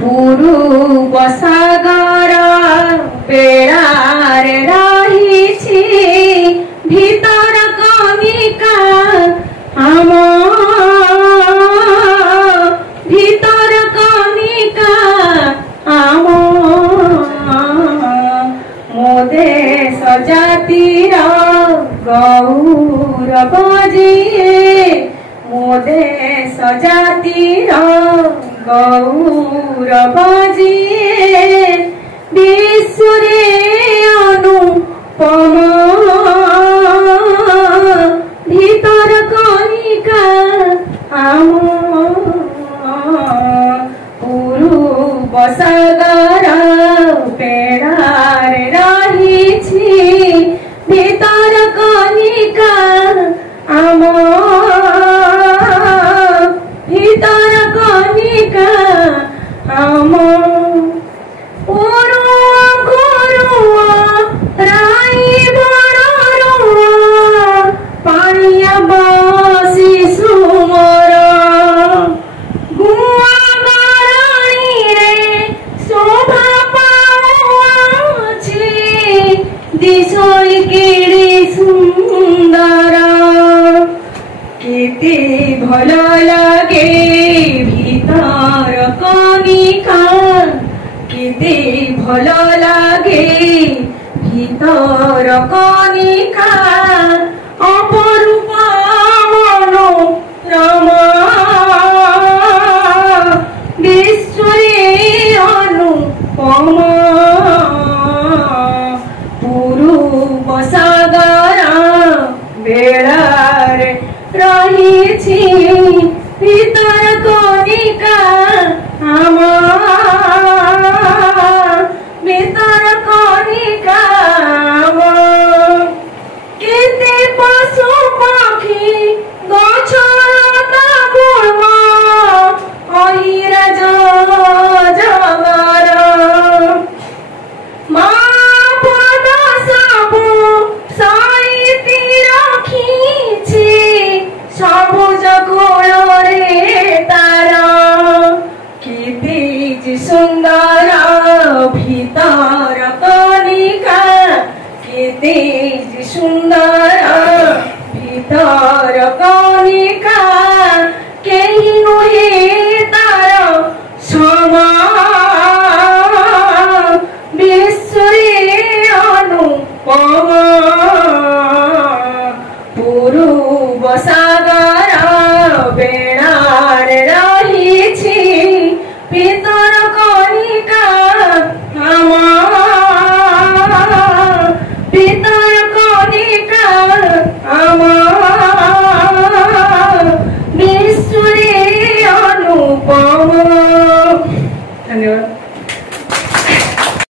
पूर्व सागर बेड़ार रही भीतर कनिका आम भीतर कनिका आम मो देश जातिर गौरव जिए मो देश जातिर गौरव जिए विश्व अनुपम भीतर कनिका आम पूर्व सागर बेड़ार रही भीतर कनिका आम भीतर कनिका आम पानिया बसी सुमर गुआ गरणी रे शोभा पाउछि दिशोई केड़ी सुंदर केते भल लागे भीतर कनिका केते भल लागे भीतर कनिका अपरूपा मनोरमा विश्व अनुपम पूर्व सागर बेड़ार रही भीतर कनिका आम भीतर कनिका आम केते पशु पक्षी गछलता गुल्म अहिराज जगर पद सबु साइति रखिछि सबुज कोଳରେ तार केते सुंदर भीतर कनिका केते सुंदर भीतर कनिका केही नुहे तार समा विश्व अनुपम पूर्व सागर बेड़ार रही भीतर कनिका आम